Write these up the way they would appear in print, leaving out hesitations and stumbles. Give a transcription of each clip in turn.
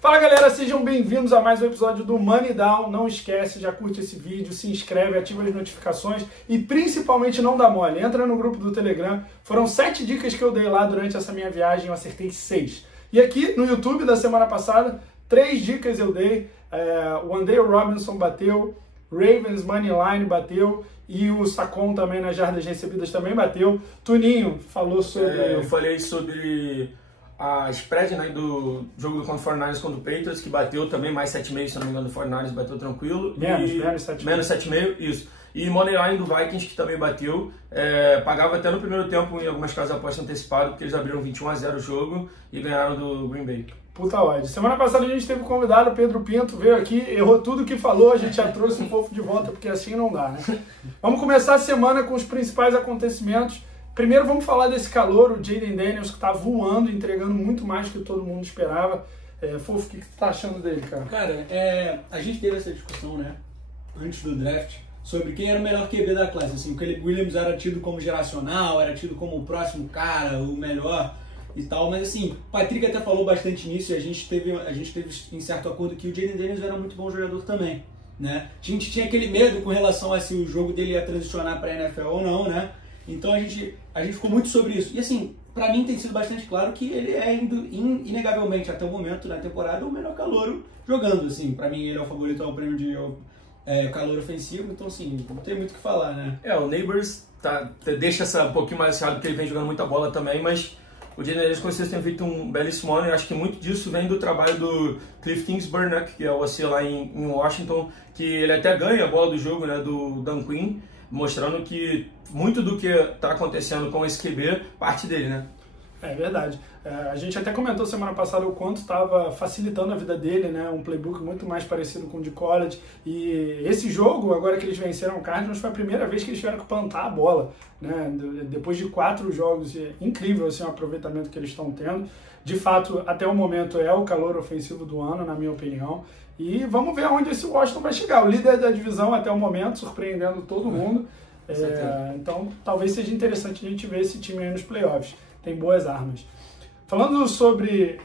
Fala galera, sejam bem-vindos a mais um episódio do Money Down. Não esquece, já curte esse vídeo, se inscreve, ativa as notificações e principalmente não dá mole. Entra no grupo do Telegram. Foram 7 dicas que eu dei lá durante essa minha viagem, eu acertei 6. E aqui no YouTube da semana passada, 3 dicas eu dei. O André Robinson bateu, Ravens Moneyline bateu e o Sacon também nas jardas recebidas também bateu. Tuninho falou sobre... Eu falei sobre a spread, né, do jogo do contra 49ers contra o Patriots, que bateu também mais 7,5, se não me engano, do 49ers bateu tranquilo. Menos 7,5. Menos 7,5, isso. E Moneyline do Vikings, que também bateu. Pagava até no primeiro tempo em algumas casas aposta antecipado, porque eles abriram 21-0 o jogo e ganharam do Green Bay. Puta ódio. Semana passada a gente teve um convidado, Pedro Pinto, veio aqui, errou tudo que falou, a gente já trouxe o fofo de volta, porque assim não dá, né? Vamos começar a semana com os principais acontecimentos. Primeiro vamos falar desse calor, o Jayden Daniels, que tá voando, entregando muito mais do que todo mundo esperava. Fofo, o que tu tá achando dele, cara? Cara, a gente teve essa discussão, né, antes do draft, sobre quem era o melhor QB da classe. Assim, o Caleb Williams era tido como geracional, era tido como o próximo cara, o melhor e tal, mas assim, o Patrick até falou bastante nisso e a gente teve em certo acordo que o Jayden Daniels era muito bom jogador também, né? A gente tinha aquele medo com relação a se o jogo dele ia transicionar para a NFL ou não, né? Então a gente ficou muito sobre isso. E assim, pra mim tem sido bastante claro que ele é inegavelmente, até o momento na temporada, o melhor calouro jogando, assim. Pra mim ele é o favorito ao prêmio de calouro ofensivo, então assim, não tem muito o que falar, né? O Neighbors deixa um pouquinho mais acirrado, porque ele vem jogando muita bola também, mas o Jayden Daniels, com vocês, tem feito um belíssimo ano, e acho que muito disso vem do trabalho do Cliff Kingsbury, né, que é o OC lá em Washington, que ele até ganha a bola do jogo, né, do Dan Quinn, mostrando que muito do que está acontecendo com esse QB parte dele, né? É verdade. A gente até comentou semana passada o quanto estava facilitando a vida dele, né? Um playbook muito mais parecido com o de college. E esse jogo, agora que eles venceram o Cardinals, foi a primeira vez que eles tiveram que plantar a bola, né? Depois de 4 jogos, incrível assim, o aproveitamento que eles estão tendo. De fato, até o momento é o calor ofensivo do ano, na minha opinião. E vamos ver aonde esse Washington vai chegar. O líder da divisão até o momento, surpreendendo todo mundo. Então, talvez seja interessante a gente ver esse time aí nos playoffs. Tem boas armas. Falando sobre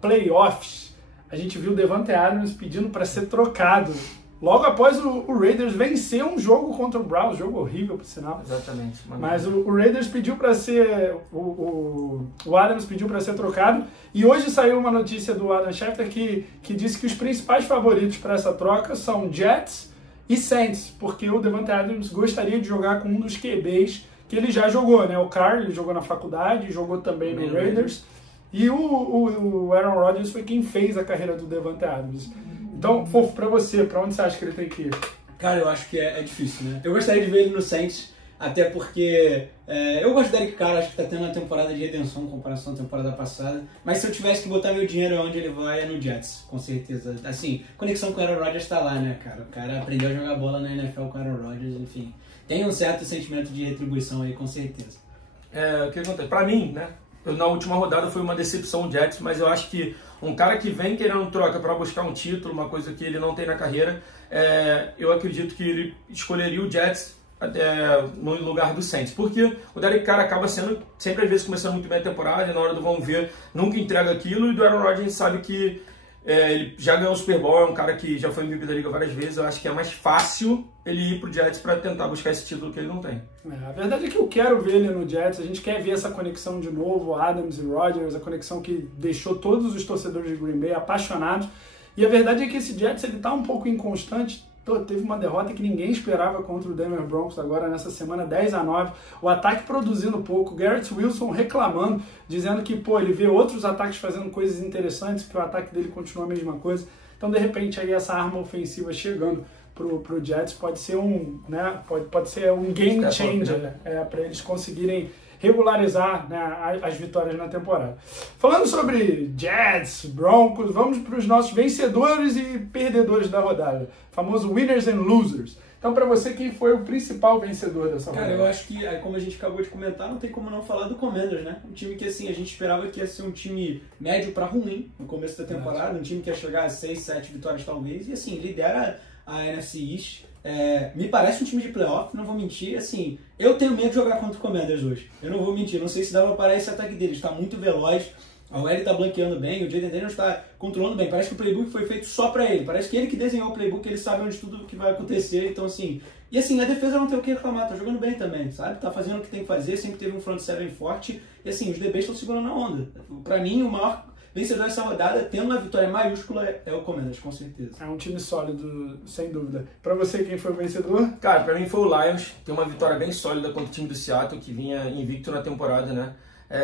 playoffs, a gente viu o Davante Adams pedindo para ser trocado. Logo após o Raiders vencer um jogo contra o Browns, jogo horrível, por sinal. Exatamente. Mas o Raiders pediu para ser... O Adams pediu para ser trocado. E hoje saiu uma notícia do Adam Schefter que disse que os principais favoritos para essa troca são Jets e Saints, porque o Davante Adams gostaria de jogar com um dos QBs que ele já jogou, né? O Carr, ele jogou na faculdade, jogou também no Raiders. E o Aaron Rodgers foi quem fez a carreira do Davante Adams. Então, Fofo, pra você, pra onde você acha que ele tem que ir? Cara, eu acho que é difícil, né? Eu gostaria de ver ele no Saints, até porque eu gosto do Derek Carr, acho que tá tendo uma temporada de redenção em comparação à temporada passada. Mas se eu tivesse que botar meu dinheiro onde ele vai, é no Jets, com certeza. Assim, conexão com o Aaron Rodgers tá lá, né, cara? O cara aprendeu a jogar bola na NFL com o Aaron Rodgers, enfim. Tem um certo sentimento de retribuição aí, com certeza. O que acontece? Pra mim, né? Na última rodada foi uma decepção o Jets, mas eu acho que um cara que vem querendo troca para buscar um título, uma coisa que ele não tem na carreira, eu acredito que ele escolheria o Jets no lugar do Saints. Porque o Derek Carr acaba sendo, sempre às vezes, começando muito bem a temporada, e na hora do vamos ver, nunca entrega aquilo, e do Aaron Rodgers sabe que ele já ganhou o Super Bowl, é um cara que já foi MVP da liga várias vezes. Eu acho que é mais fácil ele ir pro Jets para tentar buscar esse título que ele não tem. A verdade é que eu quero ver ele no Jets, a gente quer ver essa conexão de novo, Adams e Rodgers, a conexão que deixou todos os torcedores de Green Bay apaixonados. E a verdade é que esse Jets ele tá um pouco inconstante. Teve uma derrota que ninguém esperava contra o Denver Broncos agora nessa semana, 10-9. O ataque produzindo pouco, Garrett Wilson reclamando, dizendo que ele vê outros ataques fazendo coisas interessantes, que o ataque dele continua a mesma coisa. Então, de repente, aí essa arma ofensiva chegando pro Jets pode ser pode ser um game changer para eles conseguirem regularizar, né, as vitórias na temporada. Falando sobre Jets, Broncos, vamos para os nossos vencedores e perdedores da rodada. Famoso winners and losers. Então, para você, quem foi o principal vencedor dessa rodada? Cara, eu acho que, como a gente acabou de comentar, não tem como não falar do Commanders, né? Um time que, assim, a gente esperava que ia ser um time médio para ruim no começo da temporada, um time que ia chegar a 6, 7 vitórias talvez, e, assim, lidera a NFC East. Me parece um time de playoff, não vou mentir, assim, eu tenho medo de jogar contra o Commanders hoje. Eu não vou mentir, não sei se dá pra parar esse ataque deles, está muito veloz, a OL tá blanqueando bem, o Jayden Daniels controlando bem. Parece que o playbook foi feito só pra ele. Parece que ele que desenhou o playbook, ele sabe onde tudo que vai acontecer. Então, assim... E assim, a defesa não tem o que reclamar, tá jogando bem também, sabe? Tá fazendo o que tem que fazer, sempre teve um front seven forte. E assim, os DBs estão segurando a onda. Pra mim, o maior vencedor dessa rodada, tendo uma vitória maiúscula, é o Commanders, com certeza. É um time sólido, sem dúvida. Pra você, quem foi o vencedor? Cara, pra mim foi o Lions. Tem uma vitória bem sólida contra o time do Seattle, que vinha invicto na temporada, né?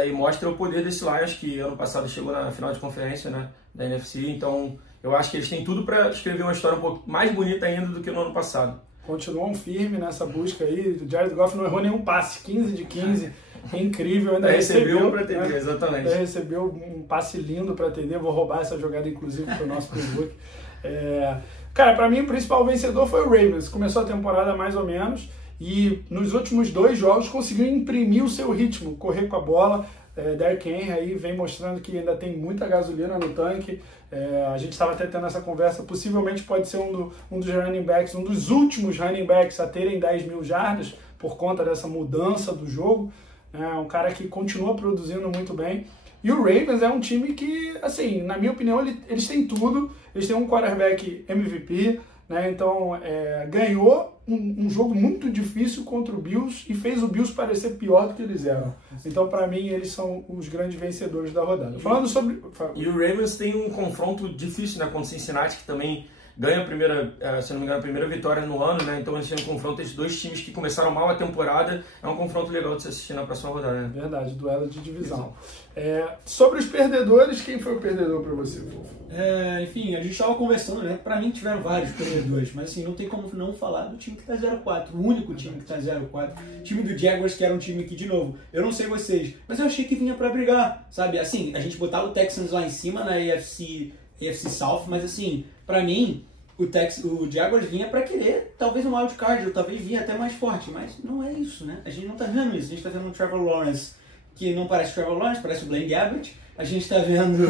E mostra o poder desse Lions, que ano passado chegou na final de conferência, né, da NFC. Então, eu acho que eles têm tudo pra escrever uma história um pouco mais bonita ainda do que no ano passado. Continuam firme nessa busca aí. O Jared Goff não errou nenhum passe, 15 de 15. É incrível, ainda recebeu para atender, né? Exatamente. Ainda recebeu um passe lindo para atender. Vou roubar essa jogada, inclusive, para o nosso playbook. Cara, para mim, o principal vencedor foi o Ravens. Começou a temporada mais ou menos e nos últimos 2 jogos conseguiu imprimir o seu ritmo, correr com a bola. Derrick Henry aí vem mostrando que ainda tem muita gasolina no tanque. A gente estava até tendo essa conversa, possivelmente pode ser um dos running backs, um dos últimos running backs a terem 10 mil jardas por conta dessa mudança do jogo. É um cara que continua produzindo muito bem. E o Ravens é um time que, assim, na minha opinião, eles têm tudo. Eles têm um quarterback MVP, né? Então ganhou um jogo muito difícil contra o Bills e fez o Bills parecer pior do que eles eram. Então, para mim, eles são os grandes vencedores da rodada. Falando sobre... E o Ravens tem um confronto difícil, né, contra o Cincinnati, que também ganha a primeira, se não me engano, a primeira vitória no ano, né? Então eles têm um confronto entre 2 times que começaram mal a temporada. É um confronto legal de se assistir na próxima rodada, né? Verdade, duelo de divisão. Sobre os perdedores, quem foi o perdedor para você, Fofo? Enfim, a gente estava conversando, né? Pra mim tiveram vários perdedores, mas assim, não tem como não falar do time que tá 0-4, o único time que tá 0-4, time do Jaguars, que era um time que, de novo, eu não sei vocês, mas eu achei que vinha pra brigar, sabe? Assim, a gente botava o Texans lá em cima na AFC South, mas assim, pra mim, o Jaguars vinha pra querer talvez um wild card, ou talvez vinha até mais forte, mas não é isso, né? A gente não tá vendo isso, a gente tá vendo um Trevor Lawrence que não parece Trevor Lawrence, parece o Blaine Gabbert. A gente tá vendo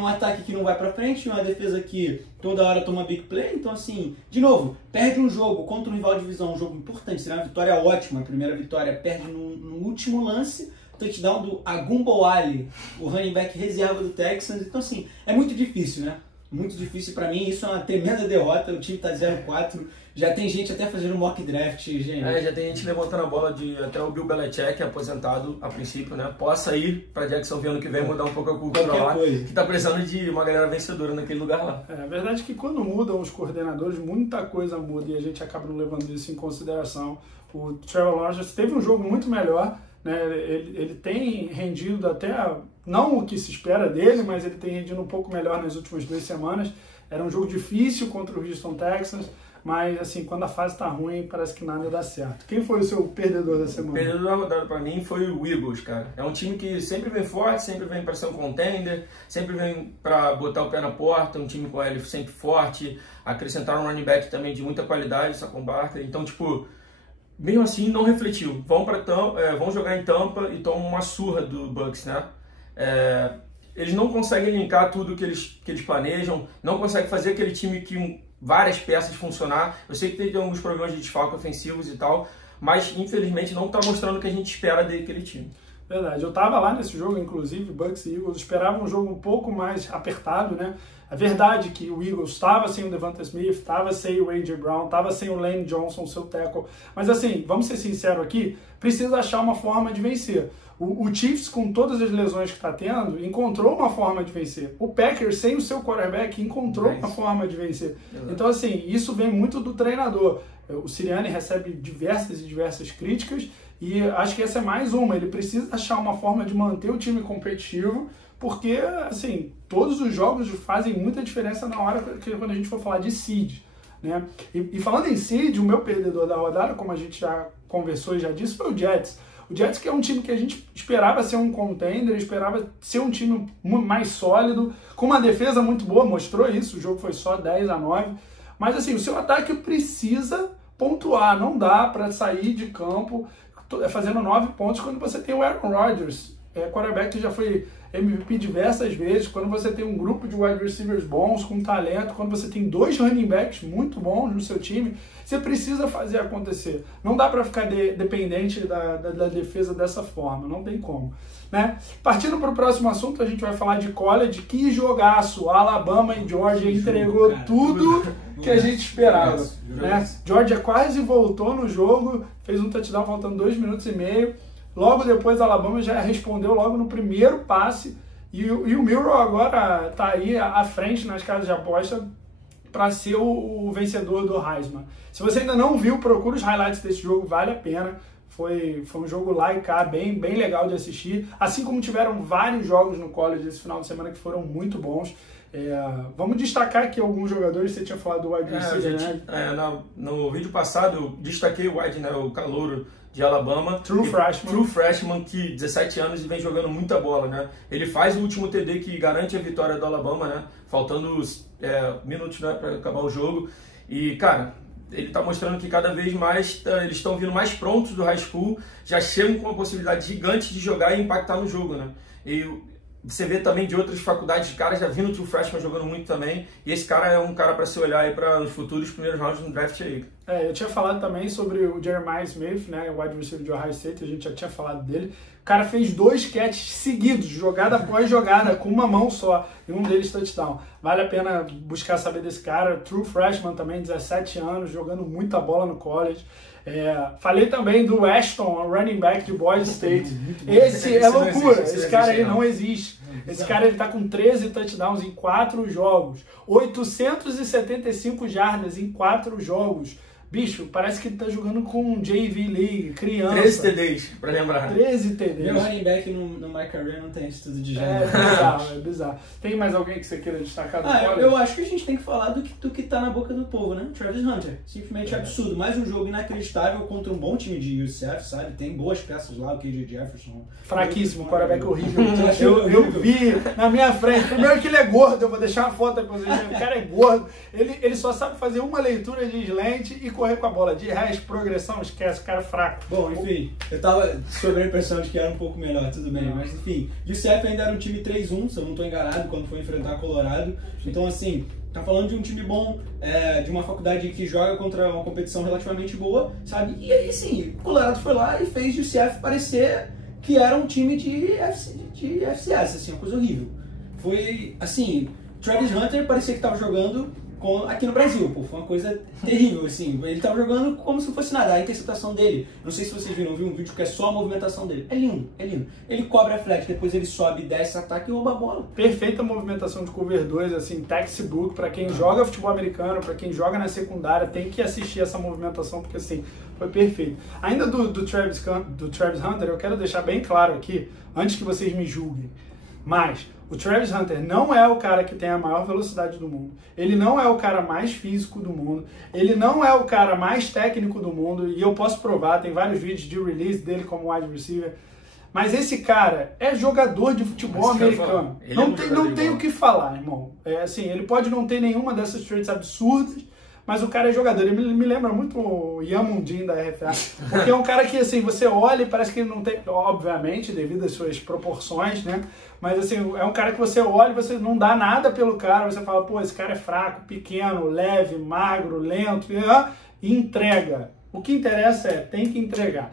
um ataque que não vai pra frente, uma defesa que toda hora toma big play. Então, assim, de novo, perde um jogo contra um rival de divisão, um jogo importante, seria uma vitória ótima, a primeira vitória, perde no último lance, touchdown do Agumbawali, o running back reserva do Texans. Então, assim, é muito difícil, né? Muito difícil pra mim, isso é uma tremenda derrota, o time tá 0-4, já tem gente até fazendo mock draft, gente. Já tem gente levantando a bola de até o Bill Belichick, aposentado a princípio, né? Possa ir pra Jacksonville ano que vem, mudar um pouco a cultura lá, que tá precisando de uma galera vencedora naquele lugar lá. A verdade é que quando mudam os coordenadores, muita coisa muda e a gente acaba não levando isso em consideração. O Trevor Lawrence teve um jogo muito melhor, né? Ele tem rendido até, não o que se espera dele, mas ele tem rendido um pouco melhor nas últimas 2 semanas. Era um jogo difícil contra o Houston Texans, mas assim, quando a fase tá ruim, parece que nada dá certo. Quem foi o seu perdedor da semana? O perdedor da rodada pra mim foi o Eagles, cara. É um time que sempre vem forte, sempre vem pra ser um contender, sempre vem pra botar o pé na porta, um time com ele sempre forte, acrescentaram um running back também de muita qualidade, Saquon Barkley. Então, tipo, mesmo assim, não refletiu. Vão jogar em Tampa e tomam uma surra do Bucs, né? Eles não conseguem linkar tudo que eles planejam, não conseguem fazer aquele time que várias peças funcionar. Eu sei que teve alguns problemas de desfalque ofensivos e tal, mas infelizmente não está mostrando o que a gente espera daquele time. Verdade, eu estava lá nesse jogo, inclusive, Bucs e Eagles, esperava um jogo um pouco mais apertado, né? A verdade é que o Eagles estava sem o Devonta Smith, estava sem o A.J. Brown, estava sem o Lane Johnson, seu tackle. Mas assim, vamos ser sinceros aqui, precisa achar uma forma de vencer. O Chiefs, com todas as lesões que está tendo, encontrou uma forma de vencer. O Packers, sem o seu quarterback, encontrou uma forma de vencer. Exato. Então, assim, isso vem muito do treinador. O Sirianni recebe diversas críticas e acho que essa é mais uma. Ele precisa achar uma forma de manter o time competitivo, porque, assim, todos os jogos fazem muita diferença na hora que quando a gente for falar de seed, né? E falando em seed, o meu perdedor da rodada, como a gente já conversou e já disse, foi o Jets. O Jets, que é um time que a gente esperava ser um contender, esperava ser um time mais sólido, com uma defesa muito boa, mostrou isso, o jogo foi só 10-9, mas assim, o seu ataque precisa pontuar, não dá para sair de campo fazendo 9 pontos quando você tem o Aaron Rodgers quarterback que já foi MVP diversas vezes, quando você tem um grupo de wide receivers bons, com talento, quando você tem 2 running backs muito bons no seu time, você precisa fazer acontecer. Não dá para ficar dependente da defesa dessa forma, não tem como. Né? Partindo para o próximo assunto, a gente vai falar de college. Que jogaço! Alabama e Georgia entregou tudo que a gente esperava. Né? Georgia quase voltou no jogo, fez um touchdown faltando 2 minutos e meio. Logo depois, a Alabama já respondeu logo no primeiro passe. E o Milroe agora está aí à frente nas casas de aposta para ser o vencedor do Heisman. Se você ainda não viu, procura os highlights desse jogo, vale a pena. Foi um jogo lá e cá, bem legal de assistir. Assim como tiveram vários jogos no college esse final de semana que foram muito bons. Vamos destacar aqui alguns jogadores. Você tinha falado do wide receiver, né? No vídeo passado eu destaquei o wide, né, o calouro de Alabama. True freshman, que 17 anos e vem jogando muita bola, né? Ele faz o último TD que garante a vitória do Alabama, né? Faltando minutos, né, para acabar o jogo. E, cara, ele está mostrando que cada vez mais eles estão vindo mais prontos do high school, já chegam com uma possibilidade gigante de jogar e impactar no jogo, né? E você vê também de outras faculdades de caras já vindo true freshman jogando muito também, e esse cara é um cara para se olhar aí para os futuros primeiros rounds no draft aí. Eu tinha falado também sobre o Jeremiah Smith, né, o wide receiver de Ohio State, a gente já tinha falado dele. O cara fez 2 catches seguidos, jogada após jogada, com uma mão só, e um deles touchdown. Vale a pena buscar saber desse cara. True freshman também, 17 anos, jogando muita bola no college. Falei também do Ashton, running back de Boise State. Esse é loucura, esse cara aí não existe. Esse cara ele tá com 13 touchdowns em 4 jogos, 875 jardas em 4 jogos. Bicho, parece que ele tá jogando com JV League, criança. 13 TDs, pra lembrar. 13 TDs. Meu running back no My Career não tem isso tudo de jardas. É bizarro. Tem mais alguém que você queira destacar do college? Eu acho que a gente tem que falar do que tá na boca do povo, né? Travis Hunter. Simplesmente absurdo. Mais um jogo inacreditável contra um bom time de UCF, sabe? Tem boas peças lá, o KJ Jefferson. Fraquíssimo, quarterback horrível. Eu vi na minha frente. Primeiro que ele é gordo, eu vou deixar uma foto aí pra vocês. O cara é gordo. Ele só sabe fazer uma leitura de slant e correr com a bola. De resto, progressão, esquece, o cara é fraco. Bom, enfim, eu tava sob a impressão de que era um pouco melhor, tudo bem, mas enfim, UCF ainda era um time 3-1, se eu não tô enganado, quando foi enfrentar Colorado. Então, assim, tá falando de um time bom, de uma faculdade que joga contra uma competição relativamente boa, sabe? E aí, sim, Colorado foi lá e fez UCF parecer que era um time de FCS, assim, uma coisa horrível. Foi, assim, Travis Hunter parecia que tava jogando aqui no Brasil, pô, foi uma coisa terrível, assim, ele tava jogando como se não fosse nada, a interceptação dele, não sei se vocês viram um vídeo que é só a movimentação dele, é lindo, ele cobre a flat, depois ele sobe, desce, ataca e rouba a bola. Perfeita movimentação de cover 2, assim, textbook, pra quem joga futebol americano, pra quem joga na secundária, tem que assistir essa movimentação, porque assim, foi perfeito. Ainda do Travis Hunter, eu quero deixar bem claro aqui, antes que vocês me julguem, mas o Travis Hunter não é o cara que tem a maior velocidade do mundo. Ele não é o cara mais físico do mundo. Ele não é o cara mais técnico do mundo. E eu posso provar, tem vários vídeos de release dele como wide receiver. Mas esse cara é jogador de futebol americano. Não tem o que falar, irmão. Assim, ele pode não ter nenhuma dessas traits absurdas, mas o cara é jogador. Ele me lembra muito o Ian Mundin da RFA. Porque é um cara que, assim, você olha e parece que ele não tem... Obviamente, devido às suas proporções, né? Mas, assim, é um cara que você olha e você não dá nada pelo cara. Você fala, pô, esse cara é fraco, pequeno, leve, magro, lento. E entrega. O que interessa tem que entregar.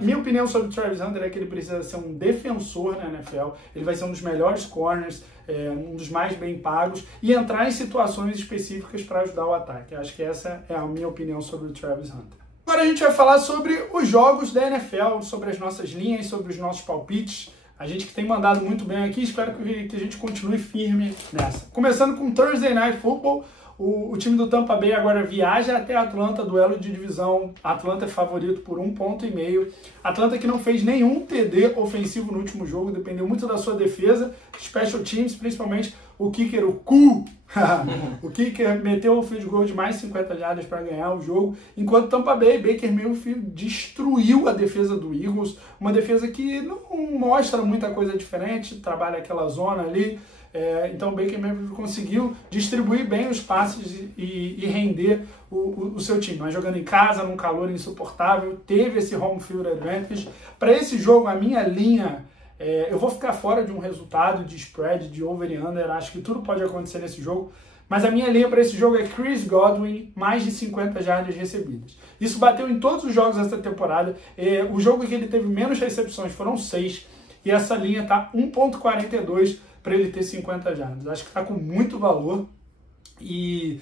Minha opinião sobre o Travis Hunter é que ele precisa ser um defensor na NFL. Ele vai ser um dos melhores corners, um dos mais bem pagos, e entrar em situações específicas para ajudar o ataque. Acho que essa é a minha opinião sobre o Travis Hunter. Agora a gente vai falar sobre os jogos da NFL, sobre as nossas linhas, sobre os nossos palpites. A gente que tem mandado muito bem aqui, espero que a gente continue firme nessa. Começando com Thursday Night Football, o time do Tampa Bay agora viaja até Atlanta, duelo de divisão. Atlanta é favorito por 1,5 ponto. Atlanta que não fez nenhum TD ofensivo no último jogo, dependeu muito da sua defesa, special teams, principalmente o kicker, o Ku. O kicker meteu o field goal de mais 50 jardas para ganhar o jogo, enquanto Tampa Bay, Baker Mayfield destruiu a defesa do Eagles, uma defesa que não mostra muita coisa diferente, trabalha aquela zona ali. Então o Baker Mayfield conseguiu distribuir bem os passes e render o seu time, mas jogando em casa, num calor insuportável, teve esse home field advantage. Para esse jogo, a minha linha Eu vou ficar fora de um resultado de spread, de over e under, acho que tudo pode acontecer nesse jogo, mas a minha linha para esse jogo é Chris Godwin, mais de 50 jardas recebidas. Isso bateu em todos os jogos dessa temporada, o jogo que ele teve menos recepções foram 6, e essa linha tá 1.42 para ele ter 50 jardas. Acho que está com muito valor e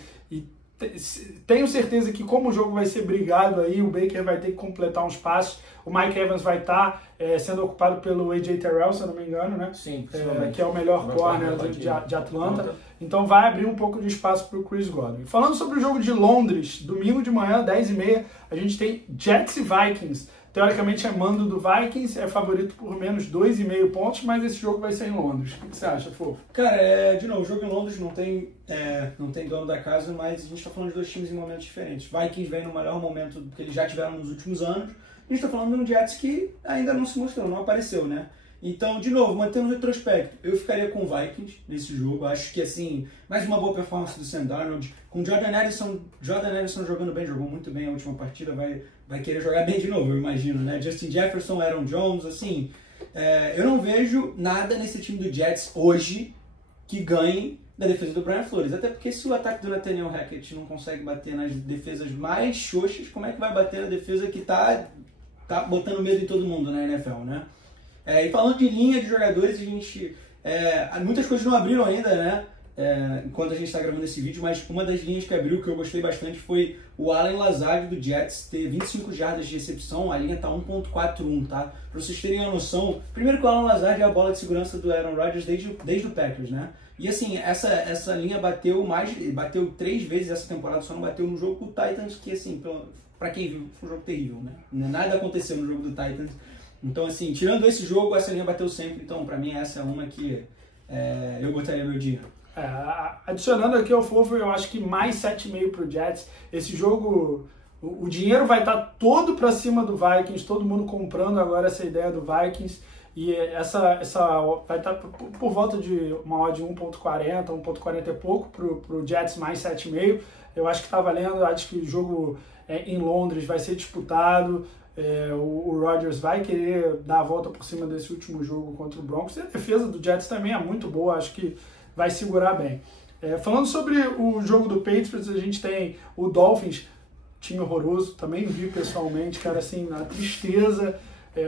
tenho certeza que como o jogo vai ser brigado aí, o Baker vai ter que completar uns passos, o Mike Evans vai estar sendo ocupado pelo AJ Terrell, se eu não me engano, né? Sim, que é o melhor corner de Atlanta. Então vai abrir um pouco de espaço para o Chris Godwin. Falando sobre o jogo de Londres, domingo de manhã, 10h30, a gente tem Jets e Vikings. Teoricamente é mando do Vikings, é favorito por menos 2,5 pontos, mas esse jogo vai ser em Londres. O que você acha, Fofo? Cara, de novo, o jogo em Londres não tem dono da casa, mas a gente está falando de dois times em momentos diferentes. Vikings vem no melhor momento que eles já tiveram nos últimos anos. A gente está falando de um Jets que ainda não se mostrou, não apareceu, né? Então, de novo, mantendo o retrospecto, eu ficaria com o Vikings nesse jogo. Acho que, assim, mais uma boa performance do Sam Darnold. Com Jordan Addison jogando bem, jogou muito bem a última partida, vai querer jogar bem de novo, eu imagino, né? Justin Jefferson, Aaron Jones, assim, eu não vejo nada nesse time do Jets hoje que ganhe da defesa do Brian Flores. Até porque se o ataque do Nathaniel Hackett não consegue bater nas defesas mais xoxas, como é que vai bater na defesa que tá botando medo em todo mundo na NFL, né? E falando de linha de jogadores, a gente... muitas coisas não abriram ainda, né? Enquanto a gente está gravando esse vídeo, mas uma das linhas que abriu, que eu gostei bastante, foi o Allen Lazard do Jets ter 25 jardas de recepção, a linha tá 1.41, tá? Para vocês terem uma noção, primeiro que o Allen Lazard é a bola de segurança do Aaron Rodgers desde o Packers, né? E assim, essa linha bateu 3 vezes essa temporada, só não bateu no jogo com o Titans, que assim, para quem viu, foi um jogo terrível, né? Nada aconteceu no jogo do Titans. Então assim, tirando esse jogo, essa linha bateu sempre, então para mim essa é uma que eu botaria meu dinheiro. Adicionando aqui ao Fofo, eu acho que mais 7,5 pro Jets. Esse jogo, o dinheiro vai estar todo para cima do Vikings, todo mundo comprando agora essa ideia do Vikings. E essa vai estar por volta de uma odd de 1.40, 1.40 e pouco pro Jets mais 7,5. Eu acho que está valendo, acho que o jogo em Londres vai ser disputado. O Rodgers vai querer dar a volta por cima desse último jogo contra o Broncos. E a defesa do Jets também é muito boa, acho que vai segurar bem. Falando sobre o jogo do Patriots, a gente tem o Dolphins, time horroroso, também vi pessoalmente, cara, assim, na tristeza.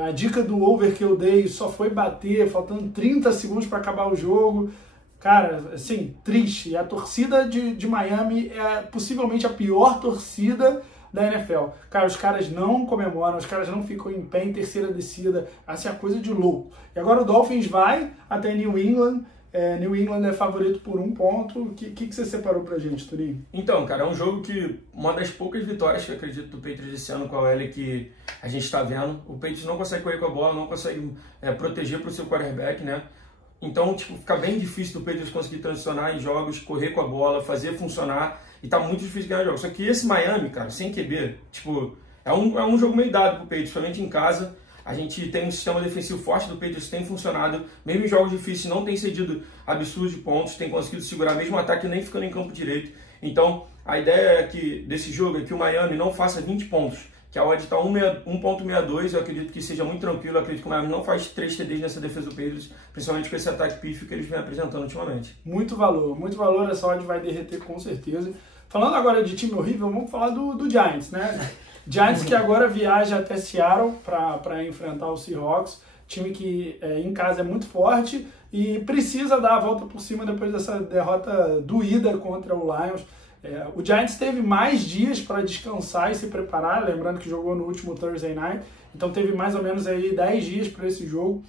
A dica do over que eu dei só foi bater, faltando 30 segundos para acabar o jogo. Cara, assim, triste. E a torcida de Miami é possivelmente a pior torcida da NFL. Cara, os caras não comemoram, os caras não ficam em pé em terceira descida. Assim, é coisa de louco. E agora o Dolphins vai até New England. New England é favorito por 1 ponto. O que você separou pra gente, Turinho? Então, cara, é um jogo que uma das poucas vitórias que eu acredito do Patriots esse ano com a OL que a gente está vendo. O Patriots não consegue correr com a bola, não consegue proteger pro seu quarterback, né? Então, tipo, fica bem difícil do Patriots conseguir transicionar em jogos, correr com a bola, fazer funcionar. E tá muito difícil ganhar jogos. Só que esse Miami, cara, sem QB, tipo, é um jogo meio dado pro Patriots, principalmente em casa. A gente tem um sistema defensivo forte do Patriots, tem funcionado, mesmo em jogos difíceis, não tem cedido absurdos de pontos, tem conseguido segurar mesmo o ataque nem ficando em campo direito. Então, a ideia desse jogo é que o Miami não faça 20 pontos, que a odd está 1.62, eu acredito que seja muito tranquilo, eu acredito que o Miami não faz 3 TDs nessa defesa do Patriots, principalmente com esse ataque pífio que eles vêm apresentando ultimamente. Muito valor, essa odd vai derreter com certeza. Falando agora de time horrível, vamos falar do Giants, né? Giants que agora viaja até Seattle para enfrentar o Seahawks, time que em casa é muito forte e precisa dar a volta por cima depois dessa derrota doída contra o Lions. O Giants teve mais dias para descansar e se preparar, lembrando que jogou no último Thursday Night, então teve mais ou menos aí 10 dias para esse jogo.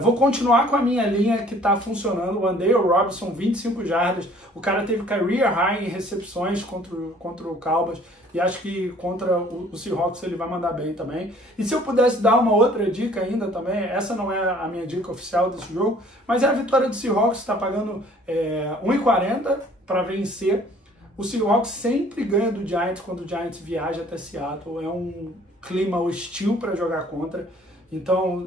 Vou continuar com a minha linha que está funcionando. O Wan'Dale Robinson, 25 jardas. O cara teve career high em recepções contra o Cowboys. E acho que contra o Seahawks ele vai mandar bem também. E se eu pudesse dar uma outra dica ainda também, essa não é a minha dica oficial desse jogo, mas é a vitória do Seahawks, está pagando 1,40 para vencer. O Seahawks sempre ganha do Giants quando o Giants viaja até Seattle. É um clima hostil para jogar contra. Então,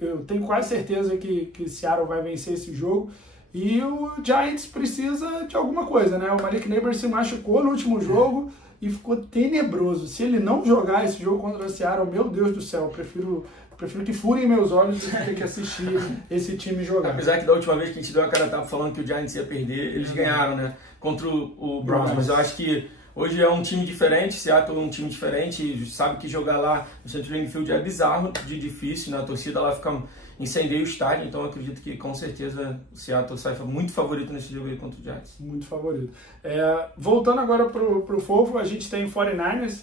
eu tenho quase certeza que Seattle vai vencer esse jogo. E o Giants precisa de alguma coisa, né? O Malik Neighbors se machucou no último jogo e ficou tenebroso. Se ele não jogar esse jogo contra o Seattle, meu Deus do céu, prefiro prefiro que furem meus olhos do que ter que assistir esse time jogar. Apesar que da última vez que a gente deu a cara tava falando que o Giants ia perder, eles ganharam, né? Contra o Browns. Mas eu acho que hoje é um time diferente, Seattle é um time diferente, sabe que jogar lá no Central Field é bizarro, de difícil, né? A torcida lá fica incendeia o estádio, então eu acredito que com certeza o Seattle sai muito favorito nesse jogo aí contra o Giants. Muito favorito. Voltando agora pro fofo, a gente tem 49ers,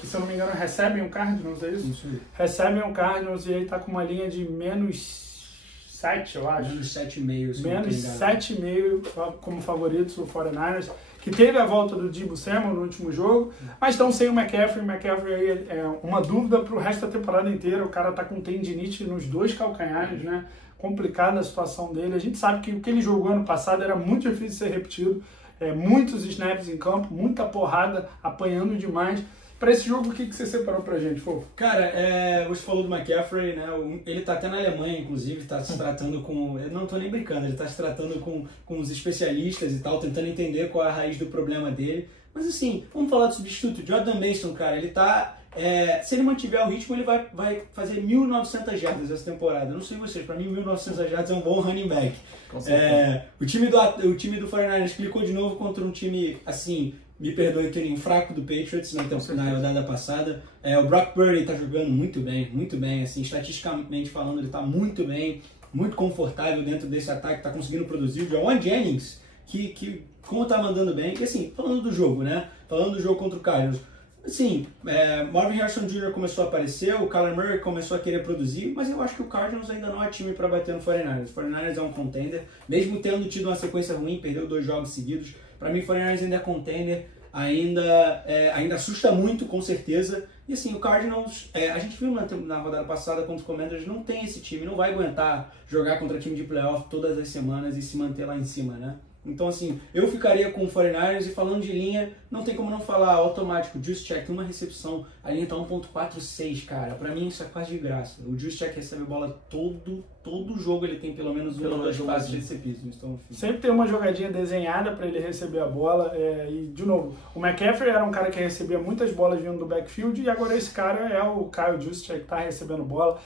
que se eu não me engano recebem um Cardinals, é isso? Isso aí. Recebem um Cardinals e aí tá com uma linha de -7, eu acho. Menos 7,5. Menos 7,5 como favoritos o 49ers, que teve a volta do Deebo Samuel no último jogo, mas estão sem o McCaffrey. O McCaffrey aí é uma dúvida para o resto da temporada inteira. O cara tá com tendinite nos 2 calcanhares, né? Complicada a situação dele. A gente sabe que o que ele jogou ano passado era muito difícil de ser repetido. Muitos snaps em campo, muita porrada, apanhando demais. Para esse jogo, o que você separou pra gente, Fofo? Cara, você falou do McCaffrey, né? Ele tá até na Alemanha, inclusive, tá se tratando com... Eu não tô nem brincando, ele tá se tratando com os especialistas e tal, tentando entender qual é a raiz do problema dele. Mas assim, vamos falar do substituto. Jordan Mason, cara, ele tá... se ele mantiver o ritmo, ele vai fazer 1.900 jardas essa temporada. Eu não sei vocês, pra mim 1.900 jardas é um bom running back. O time do 49ers clicou de novo contra um time, assim... Me perdoe, Toninho, fraco do Patriots na rodada passada. O Brock Purdy tá jogando muito bem, assim, estatisticamente falando, ele tá muito bem, muito confortável dentro desse ataque, tá conseguindo produzir. O Jawan Jennings, que como tá mandando bem, que assim, falando do jogo, né? Falando do jogo contra o Cardinals, assim, Marvin Harrison Jr. começou a aparecer, o Kyler Murray começou a querer produzir, mas eu acho que o Cardinals ainda não é time para bater no 49ers. O 49ers é um contender, mesmo tendo tido uma sequência ruim, perdeu 2 jogos seguidos. Para mim, o 49ers ainda é contender, ainda assusta muito, com certeza. E assim, o Cardinals, a gente viu na rodada passada contra o Commanders, não tem esse time, não vai aguentar jogar contra time de playoff todas as semanas e se manter lá em cima, né? Então assim, eu ficaria com o 49ers. E falando de linha, não tem como não falar automático. O Juszczyk tem uma recepção, a linha tá 1.46, cara. Pra mim isso é quase de graça. O Juszczyk recebe bola todo jogo, ele tem pelo menos 1 ou 2 passes de recebidos. Então, sempre tem uma jogadinha desenhada para ele receber a bola. E de novo, o McCaffrey era um cara que recebia muitas bolas vindo do backfield, e agora esse cara é o Kyle Juszczyk, que tá recebendo bola.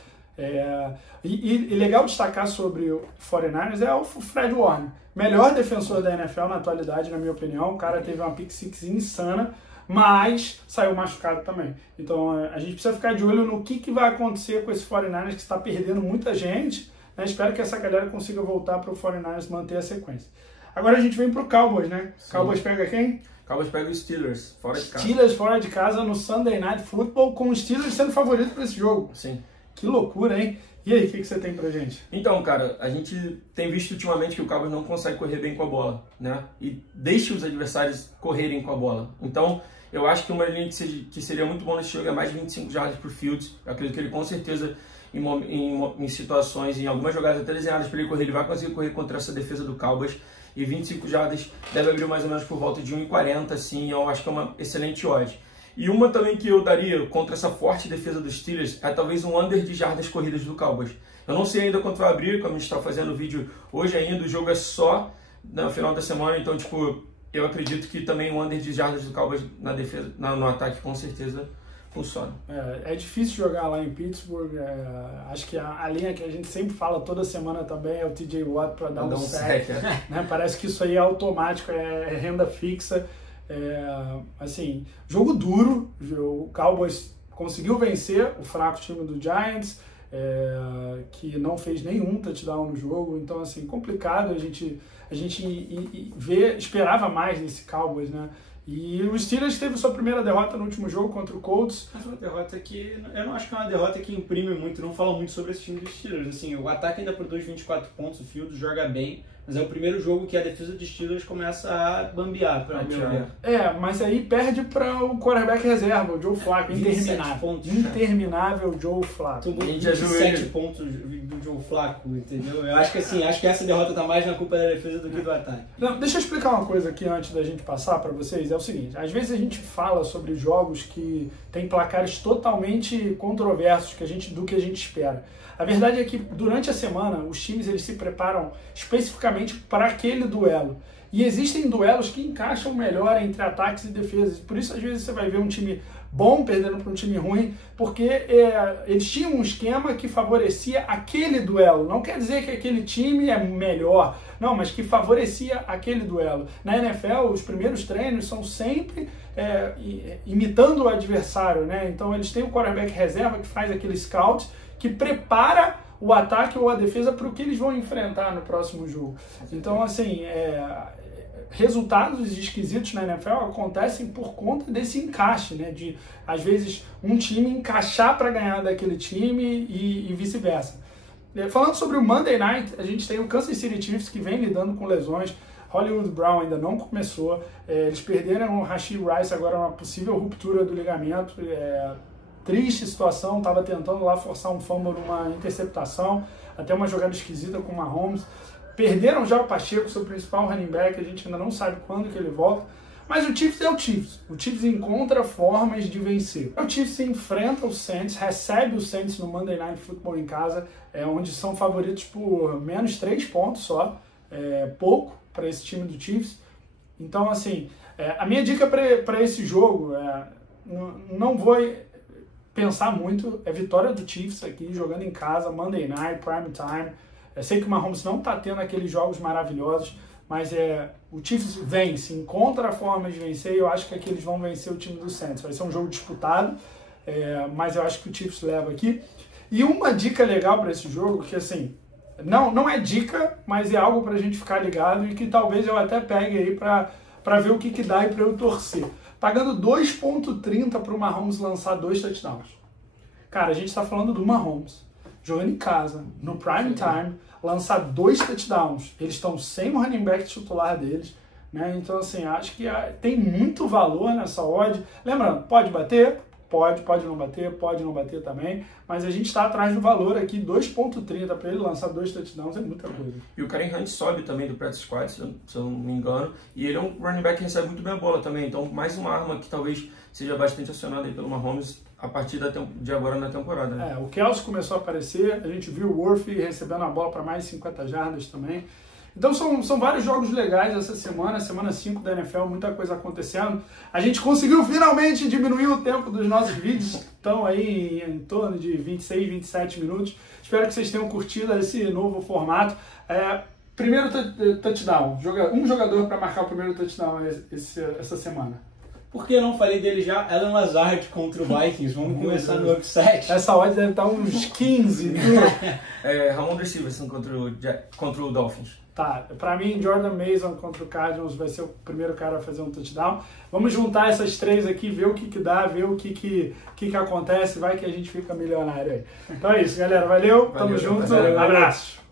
E legal destacar sobre o 49ers é o Fred Warner, melhor defensor da NFL na atualidade, na minha opinião. O cara teve uma pick six insana, mas saiu machucado também. Então a gente precisa ficar de olho no que vai acontecer com esse 49ers, que está perdendo muita gente, né? Espero que essa galera consiga voltar para o 49ers manter a sequência. Agora a gente vem para o Cowboys, né? Sim. Cowboys pega quem? Cowboys pega os Steelers, fora de casa. Steelers fora de casa no Sunday Night Football, com os Steelers sendo favorito para esse jogo. Sim. Que loucura, hein? E aí, o que você tem pra gente? Então, cara, a gente tem visto ultimamente que o Cowboys não consegue correr bem com a bola, né? E deixa os adversários correrem com a bola. Então, eu acho que uma linha que seria muito bom nesse jogo é mais de 25 jardas por Fields. Eu acredito que ele, com certeza, em situações, em algumas jogadas até desenhadas para ele correr, ele vai conseguir correr contra essa defesa do Cowboys. E 25 jardas deve abrir mais ou menos por volta de 1,40, assim. Eu acho que é uma excelente odd. E uma também que eu daria contra essa forte defesa dos Steelers é talvez um under de jardas corridas do Cowboys. Eu não sei ainda quanto vai abrir, como a gente está fazendo o vídeo hoje ainda, o jogo é só no final da semana, então tipo, eu acredito que também o under de jardas do Cowboys na defesa, no ataque com certeza funciona. É difícil jogar lá em Pittsburgh, acho que a linha que a gente sempre fala toda semana também é o TJ Watt para dar um sack. Né? Parece que isso aí é automático, é renda fixa. Assim, jogo duro, o Cowboys conseguiu vencer o fraco time do Giants, que não fez nenhum touchdown no jogo, então assim, complicado. A gente esperava mais nesse Cowboys, né? E o Steelers teve sua primeira derrota no último jogo contra o Colts. Mas uma derrota que eu não acho que é uma derrota que imprime muito, não fala muito sobre esse time dos Steelers. Assim, o ataque ainda produz 24 pontos, o Fields joga bem, mas é o primeiro jogo que a defesa dos Steelers começa a bambear, para meu ver. Mas aí perde para o quarterback reserva, o Joe Flacco, interminável Joe Flacco. Tomou 27 pontos do Joe Flacco, entendeu? Eu acho que assim, acho que essa derrota tá mais na culpa da defesa defesa do que do ataque. Não, deixa eu explicar uma coisa aqui antes da gente passar para vocês. É o seguinte, às vezes a gente fala sobre jogos que tem placares totalmente controversos do que a gente espera. A verdade é que durante a semana os times eles se preparam especificamente para aquele duelo. E existem duelos que encaixam melhor entre ataques e defesas. Por isso, às vezes, você vai ver um time bom perdendo para um time ruim, porque eles tinham um esquema que favorecia aquele duelo. Não quer dizer que aquele time é melhor, não, mas que favorecia aquele duelo. Na NFL, os primeiros treinos são sempre imitando o adversário, né? Então, eles têm o quarterback reserva que faz aquele scout, que prepara o ataque ou a defesa para o que eles vão enfrentar no próximo jogo. Então, assim, resultados esquisitos na NFL acontecem por conta desse encaixe, né? De, às vezes, um time encaixar para ganhar daquele time e vice-versa. Falando sobre o Monday Night, a gente tem o Kansas City Chiefs que vem lidando com lesões. Hollywood Brown ainda não começou. Eles perderam o Rashee Rice, agora uma possível ruptura do ligamento. Triste situação, estava tentando lá forçar um fumble numa interceptação, até uma jogada esquisita com o Mahomes. Perderam já o Pacheco, seu principal running back, a gente ainda não sabe quando que ele volta. Mas o Chiefs é o Chiefs. O Chiefs encontra formas de vencer. O Chiefs enfrenta o Saints, recebe o Saints no Monday Night Football em casa, onde são favoritos por menos 3 pontos só. Pouco para esse time do Chiefs. Então, assim, a minha dica para esse jogo, não vou pensar muito, é vitória do Chiefs aqui, jogando em casa, Monday Night, Prime Time. Eu sei que o Mahomes não está tendo aqueles jogos maravilhosos, mas o Chiefs vence, encontra a forma de vencer e eu acho que aqui eles vão vencer o time do Saints. Vai ser um jogo disputado, mas eu acho que o Chiefs leva aqui. E uma dica legal para esse jogo, que assim, não é dica, mas é algo para a gente ficar ligado e que talvez eu até pegue aí para ver o que dá e para eu torcer. Pagando 2,30 para o Mahomes lançar 2 touchdowns. Cara, a gente está falando do Mahomes, jogando em casa, no prime time, lançar 2 touchdowns. Eles estão sem o running back titular deles, né? Então, assim, acho que tem muito valor nessa odd. Lembrando, pode bater? Pode não bater também, mas a gente está atrás do valor aqui, 2,30 para ele lançar 2 touchdowns é muita coisa. E o Kareem Hunt sobe também do practice squad, se eu não me engano, e ele é um running back que recebe muito bem a bola também, então mais uma arma que talvez seja bastante acionada aí pelo Mahomes a partir de agora na temporada. Né? O Kelce começou a aparecer, a gente viu o Worthy recebendo a bola para mais de 50 jardas também. Então são vários jogos legais essa semana 5 da NFL, muita coisa acontecendo. A gente conseguiu finalmente diminuir o tempo dos nossos vídeos, estão aí em torno de 26, 27 minutos. Espero que vocês tenham curtido esse novo formato. Primeiro touchdown, um jogador para marcar o primeiro touchdown essa semana. Por que eu não falei dele já? Alan Lazard contra o Vikings. Vamos começar no upset. Essa odd deve estar uns 15. Ramondre Stevenson contra o Dolphins. Tá, pra mim, Jordan Mason contra o Cardinals vai ser o primeiro cara a fazer um touchdown. Vamos juntar essas 3 aqui, ver o que dá, ver o que acontece, vai que a gente fica milionário aí. Então é isso, galera. Valeu, tamo junto, valeu. Abraço.